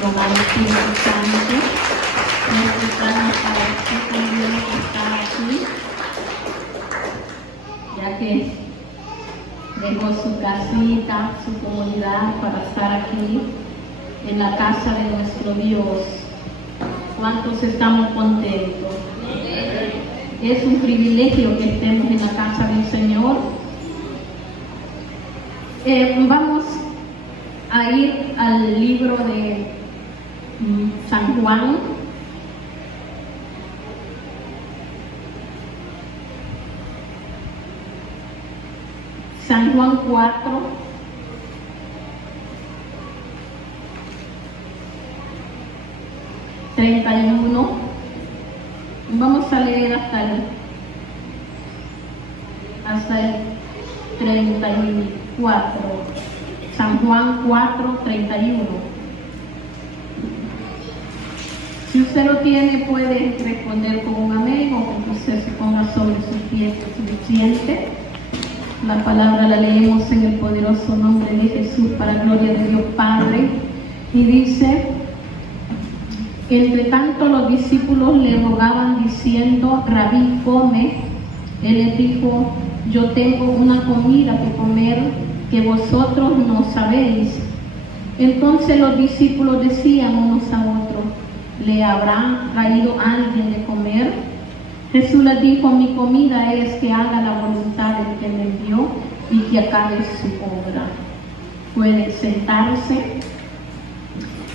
rogar al Espíritu Santo, necesitamos para este Dios que está aquí, ya que dejó su casita, su comunidad para estar aquí en la casa de nuestro Dios. ¿Cuántos estamos contentos? Es un privilegio que estemos en la casa del Señor. Vamos a ir al libro de San Juan. San Juan 4. Vamos a leer hasta el 34. San Juan 4:31. Si usted lo tiene, puede responder con un amén o con que usted se ponga sobre sus pies, es suficiente. La palabra la leemos en el poderoso nombre de Jesús para gloria de Dios Padre. Y dice: entre tanto los discípulos le rogaban diciendo: Rabí, come. Él les dijo: yo tengo una comida que comer que vosotros no sabéis. Entonces los discípulos decían unos a otros: ¿le habrá traído alguien de comer? Jesús les dijo: mi comida es que haga la voluntad del que me envió y que acabe su obra. Pueden sentarse.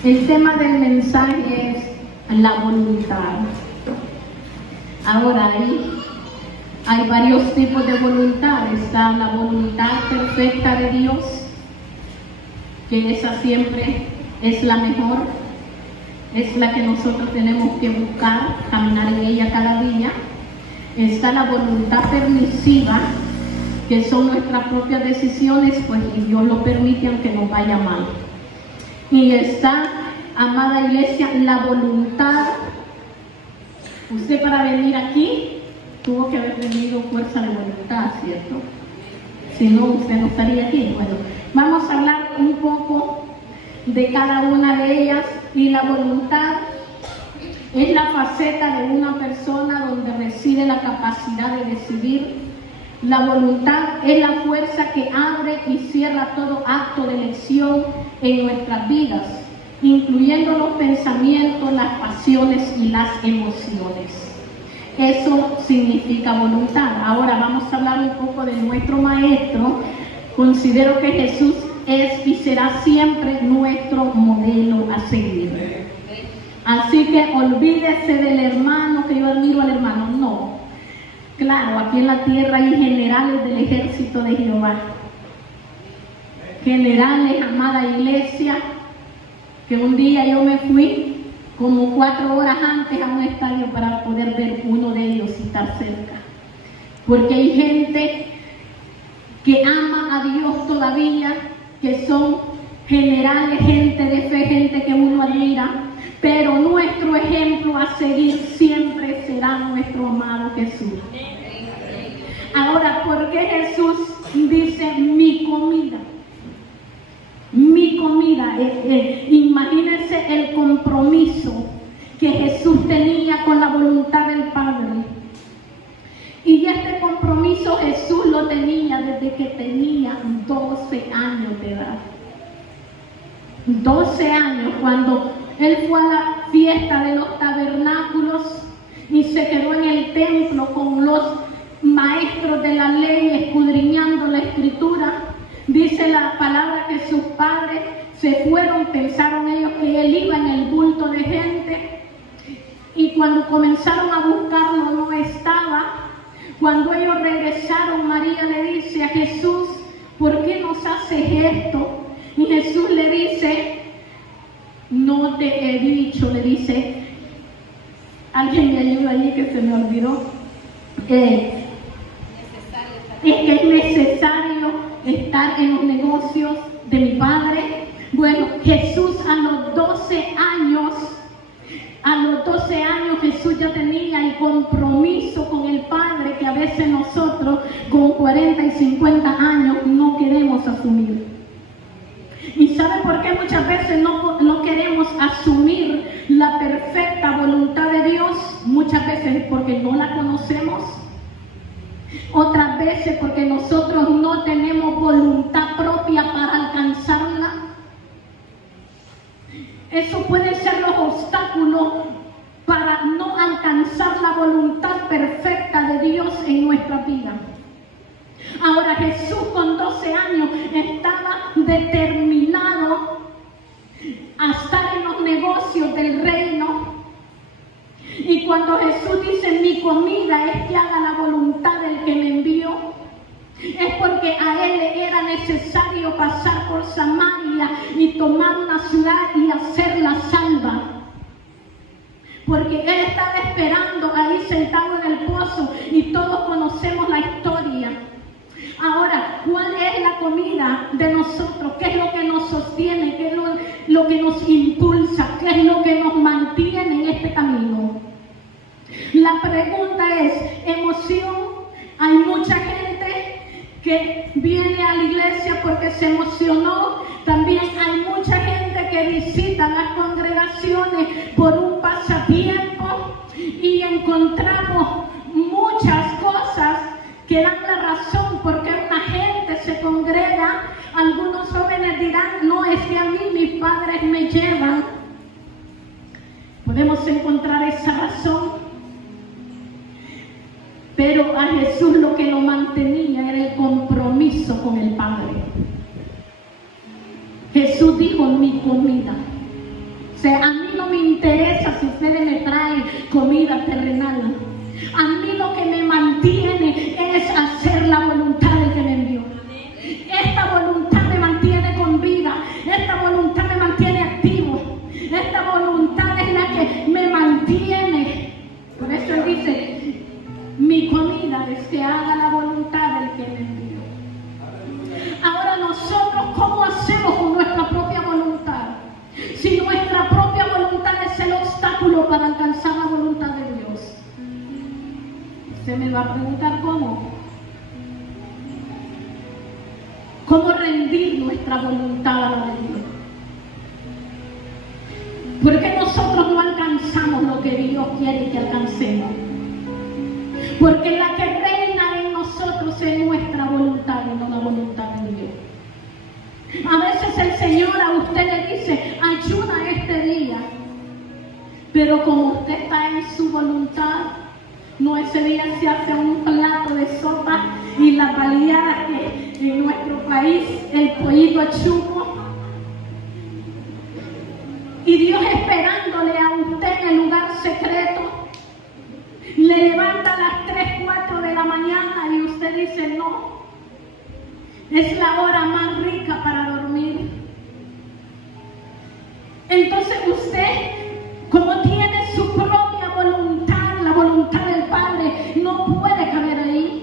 El tema del mensaje es la voluntad. Ahora hay varios tipos de voluntad. Está la voluntad perfecta de Dios, que esa siempre es la mejor, es la que nosotros tenemos que buscar, caminar en ella cada día. Está la voluntad permisiva, que son nuestras propias decisiones, pues Dios lo permite aunque nos vaya mal. Y está, amada iglesia, la voluntad. Usted para venir aquí tuvo que haber tenido fuerza de voluntad, ¿cierto? Si no, usted no estaría aquí. Bueno, vamos a hablar un poco de cada una de ellas. Y la voluntad es la faceta de una persona donde reside la capacidad de decidir. La voluntad es la fuerza que abre y cierra todo acto de elección en nuestras vidas, incluyendo los pensamientos, las pasiones y las emociones. Eso significa voluntad. Ahora vamos a hablar un poco de nuestro maestro. Considero que Jesús es y será siempre nuestro modelo a seguir. Así que olvídese del hermano, que yo admiro al hermano. No. Claro, aquí en la tierra hay generales del ejército de Jehová. Generales, amada iglesia, que un día yo me fui como 4 horas antes a un estadio para poder ver uno de ellos y estar cerca. Porque hay gente que ama a Dios todavía, que son generales, gente de fe, gente que uno admira, pero nuestro ejemplo a seguir siempre será nuestro amado Jesús. Ahora, ¿por qué Jesús dice mi comida? Mi comida. Imagínense el compromiso que Jesús tenía con la voluntad del Padre. Y este compromiso Jesús lo tenía desde que tenía 12 años de edad. 12 años, cuando él fue a la fiesta de los tabernáculos y se quedó en el templo con los maestros de la ley escudriñando la escritura. Dice la palabra que sus padres se fueron, pensaron ellos que él iba en el bulto de gente, y cuando comenzaron a buscarlo no estaba. Cuando ellos regresaron, María le dice a Jesús: ¿por qué nos haces esto? Y Jesús le dice: no te he dicho, le dice, alguien me ayuda allí que se me olvidó, es que es necesario estar en los negocios de mi Padre. Bueno, Jesús a los 12 años Jesús ya tenía el compromiso con el Padre que a veces nosotros con 40 y 50 años no queremos asumir. ¿Y sabe por qué muchas veces no queremos asumir veces es porque no la conocemos, otras veces porque nosotros no tenemos voluntad propia para alcanzarla. Eso puede ser los obstáculos para no alcanzar la voluntad perfecta de Dios en nuestra vida. Ahora, Jesús con 12 años estaba determinado a estar en los negocios del reino. Y cuando Jesús dice, mi comida es que haga la voluntad del que me envió, es porque a él le era necesario pasar por Samaria y tomar una ciudad y hacerla salva. Porque él estaba esperando ahí sentado en el pozo y todos conocemos la historia. Ahora, ¿cuál es la comida de nosotros? ¿Qué es lo que nos sostiene? ¿Qué es lo que nos impulsa? ¿Qué es lo que nos mantiene en este camino? La pregunta es, ¿emoción? Hay mucha gente que viene a la iglesia porque se emocionó. También hay mucha gente que visita las congregaciones por un pasatiempo y encontramos muchas cosas que dan la razón porque una gente se congrega. Algunos jóvenes dirán, no, es que a mí mis padres me llevan. Podemos encontrar esa razón, pero a Jesús lo que lo mantenía era el compromiso con el Padre. Jesús dijo, mi comida. O sea, a mí no me interesa si ustedes me traen comida terrenal. A mí lo que me mantiene es hacer la voluntad del que me envió. Esta voluntad me mantiene con vida. Esta voluntad me mantiene activo. Esta voluntad es la que me mantiene. Por eso él dice, mi comida es que haga la voluntad del que me envió. Ahora nosotros, ¿cómo hacemos con nuestra propia voluntad? Si nuestra propia voluntad es el obstáculo para alcanzar la voluntad de Dios. Se me va a preguntar cómo. ¿Cómo rendir nuestra voluntad a la de Dios? ¿Por qué nosotros no alcanzamos lo que Dios quiere que alcancemos? Porque la que reina en nosotros es nuestra voluntad y no la voluntad de Dios. A veces el Señor a usted le dice, ayuda este día. Pero como usted está en su voluntad, no, ese día se hace un plato de sopa y la baleada que en nuestro país, el pollito chuco. Y Dios esperándole a usted en el lugar secreto. Le levanta a las 3, 4 de la mañana y usted dice, no, es la hora más rica para dormir. Entonces usted, como tiene su propia voluntad, la voluntad del Padre, no puede caber ahí.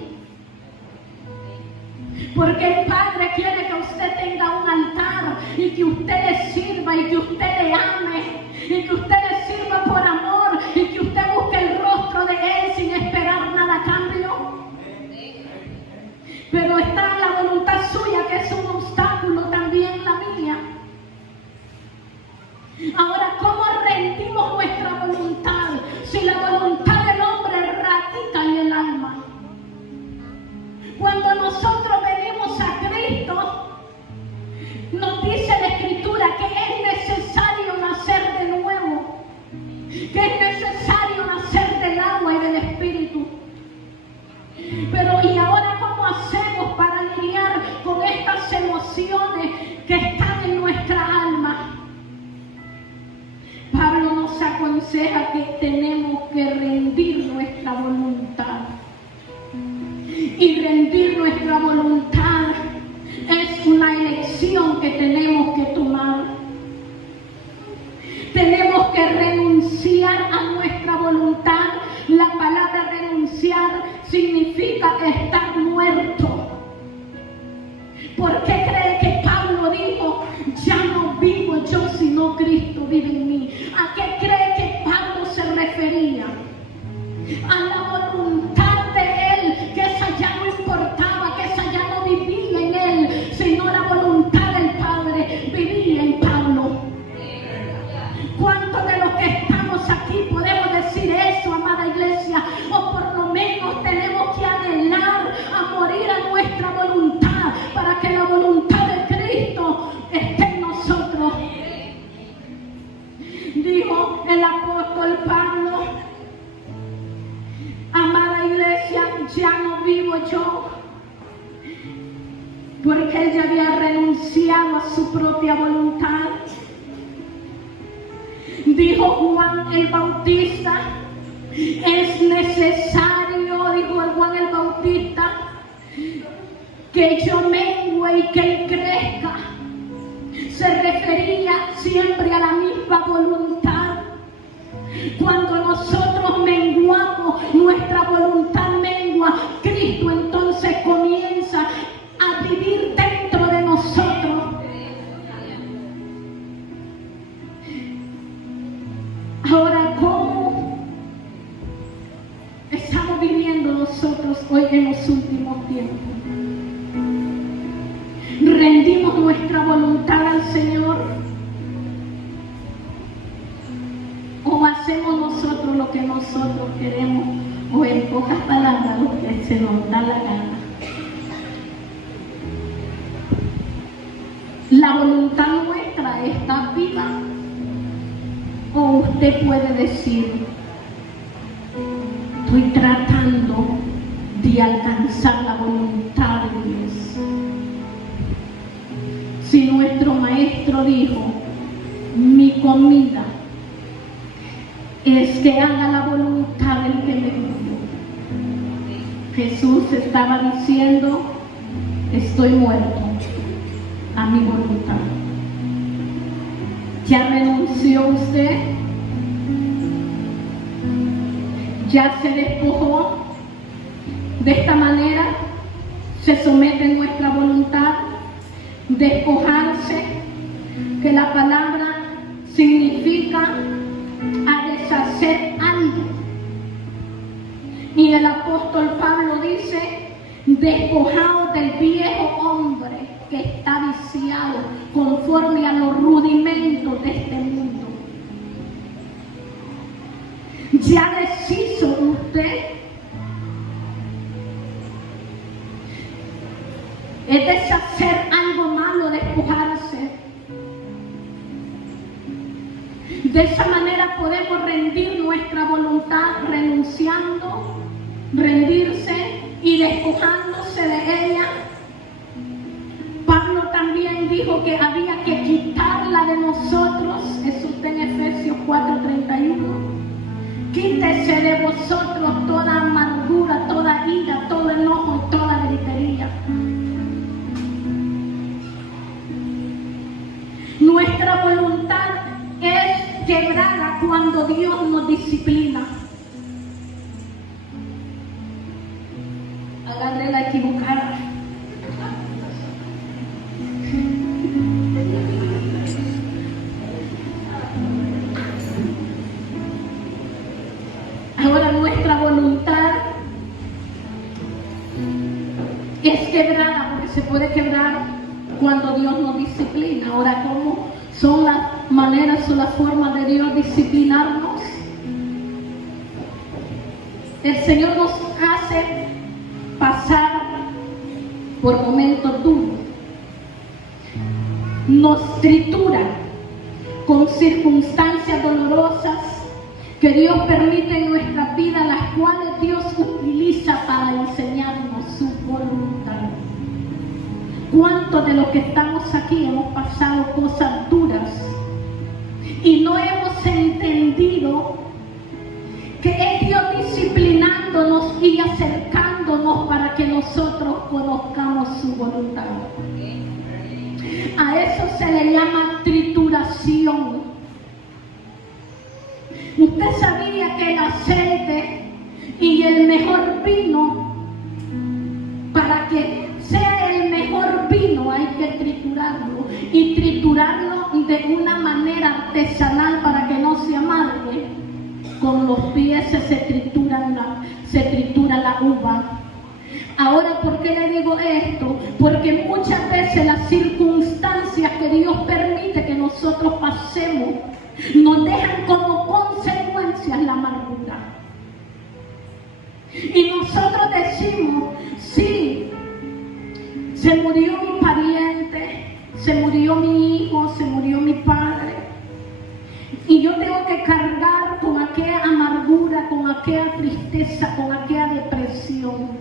Porque el Padre quiere que usted tenga un altar y que usted le sirva y que usted le ame y que usted le sirva por amor y que usted busque el rostro de Él sin esperar nada a cambio. Pero está la voluntad suya, que es un obstáculo, también la mía. Ahora, ¿cómo rendimos nuestra voluntad si la voluntad del hombre radica en el alma? Cuando nosotros venimos a Cristo, nos dice la Escritura que es necesario nacer de nuevo, que es necesario nacer del agua y del Espíritu. Pero ¿y ahora cómo hacemos para lidiar con estas emociones que están en nuestra alma? Pablo nos aconseja que tenemos que rendir nuestra voluntad. Y rendir nuestra voluntad es una elección que tenemos que tomar. Tenemos que renunciar a nuestra voluntad. La palabra renunciar significa estar muerto. ¿Por qué cree que Pablo dijo, ya no vivo yo, sino Cristo vive en mí? ¿A qué cree que Pablo se refería? A la voluntad de él, que esa ya no importaba, que esa ya no vivía en él, sino la voluntad del Padre vivía en Pablo. ¿Cuántos de los que estamos aquí podemos decir eso, amada iglesia? el apóstol Pablo: amada iglesia, ya no vivo yo, porque él ya había renunciado a su propia voluntad. Dijo Juan el Bautista: es necesario, dijo Juan el Bautista, que yo mengue y que él crezca. Se refería siempre a la misma voluntad. Cuando nosotros menguamos, nuestra voluntad mengua, Cristo entonces comienza a vivir dentro de nosotros. Ahora, ¿cómo estamos viviendo nosotros hoy en los últimos tiempos? ¿Rendimos nuestra voluntad al Señor? ¿O hacemos nosotros lo que nosotros queremos? O en pocas palabras, lo que se nos da la gana. ¿La voluntad nuestra está viva? ¿O usted puede decir: estoy tratando de alcanzar la voluntad de Dios? Si nuestro maestro dijo: mi comida es que haga la voluntad del que me envió, Jesús estaba diciendo: estoy muerto a mi voluntad. ¿Ya renunció usted? ¿Ya se despojó? De esta manera se somete nuestra voluntad. Despojarse, que la palabra significa a deshacer algo. Y el apóstol Pablo dice: despojaos del viejo hombre que está viciado conforme a los rudimentos de este mundo. ¿Ya deshizo usted? Es deshacer algo malo, despojarse. De esa manera podemos rendir nuestra voluntad, renunciando, rendirse y despojándose de ella. Pablo también dijo que había que quitarla de nosotros. Eso está en Efesios 4:31. Quítese de vosotros toda amargura, toda ira, todo enojo y toda gritería. Nuestra voluntad es quebrada cuando Dios nos disciplina. Agarré la equivocada. Ahora nuestra voluntad es quebrada, porque se puede quebrar cuando Dios nos disciplina. Ahora, ¿cómo son las maneras o las formas de Dios disciplinarnos? El Señor nos hace pasar por momentos duros, nos tritura con circunstancias dolorosas que Dios permite en nuestra vida, las cuales Dios utiliza para enseñarnos su voluntad. ¿Cuántos de los que estamos aquí hemos pasado cosas duras y no hemos entendido que es Dios disciplinándonos y acercándonos para que nosotros conozcamos su voluntad? A eso se le llama trituración. Usted sabía que el aceite y el mejor vino, para que sea el mejor vino, hay que triturarlo, y triturarlo de una manera artesanal para que no se amargue. Con los pies se tritura la uva. Ahora, ¿por qué le digo esto? Porque muchas veces las circunstancias que Dios permite que nosotros pasemos nos dejan como consecuencias la amargura. Y nosotros decimos: sí, se murió mi pariente, se murió mi hijo, se murió mi padre, y yo tengo que cargar con aquella tristeza, con aquella depresión.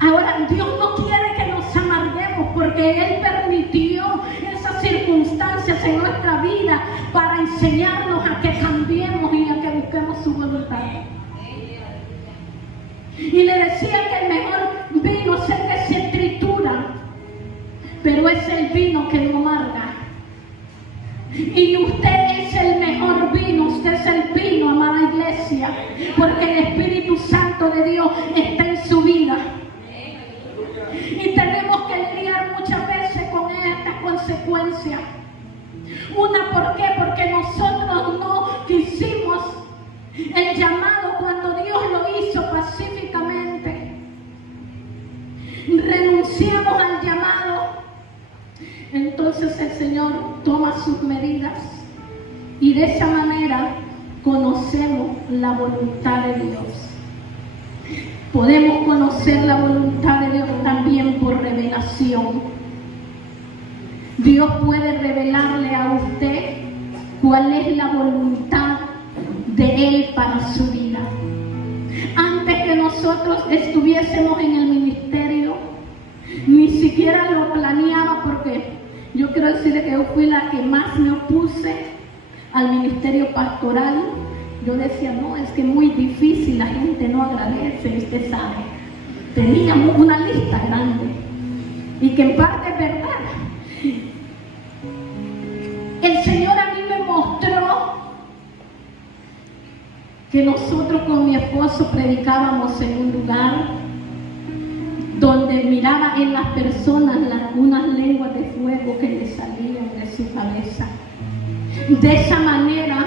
Ahora, Dios no quiere que nos amarguemos porque Él permitió esas circunstancias en nuestra vida para enseñarnos a que cambiemos y a que busquemos su voluntad. Y le decía que el mejor vino es el que se tritura, pero es el vino que no amarga. Y usted es el mejor vino, usted es el vino, amada iglesia, porque el Espíritu Santo de Dios está en su vida. Y tenemos que lidiar muchas veces con estas consecuencias. Una, ¿por qué? Porque nosotros no quisimos el llamado cuando Dios lo hizo pacíficamente. Renunciamos al llamado. Entonces el Señor toma sus medidas y de esa manera conocemos la voluntad de Dios. Podemos conocer la voluntad de Dios también por revelación. Dios puede revelarle a usted cuál es la voluntad de Él para su vida. Antes que nosotros estuviésemos en el ministerio, ni siquiera lo planeaba, porque yo quiero decir que yo fui la que más me opuse al ministerio pastoral. Yo decía, no, es que es muy difícil, la gente no agradece, usted sabe. Teníamos una lista grande y que en parte es verdad. El Señor a mí me mostró que nosotros con mi esposo predicábamos en un lugar donde miraba en las personas unas lenguas de fuego que le salían de su cabeza. De esa manera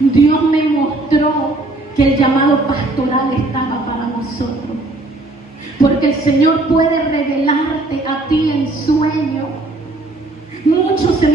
Dios me mostró que el llamado pastoral estaba para nosotros, porque el Señor puede revelarte a ti en sueño. Muchos se me